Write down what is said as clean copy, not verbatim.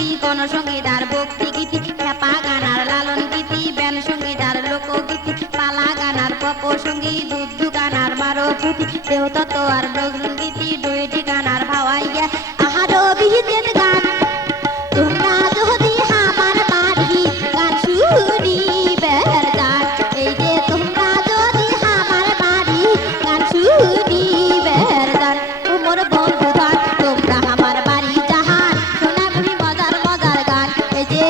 গীতি গণসঙ্গীত আর ভক্তি গীতি খেপা গান আর লালন গীতি ব্যান সঙ্গীত আর লোকগীতি পালা গান আর পপ সঙ্গীত দুধ গান আর মারুতি দেহতত্ত্ব আর নজরুল গীতি ডুয়েটি গান আর ভাওয়াইয়া আহারো বিহিতের গান তোমরা যদি আমার বাড়ি গান শুনিবের গান এই যে তোমরা যদি আমার বাড়ি গান শুনিবের গান তোমর বন্ধু গান তোমরা আমার বাড়ি জাহান শোনাবি মজার মজার গান এই যে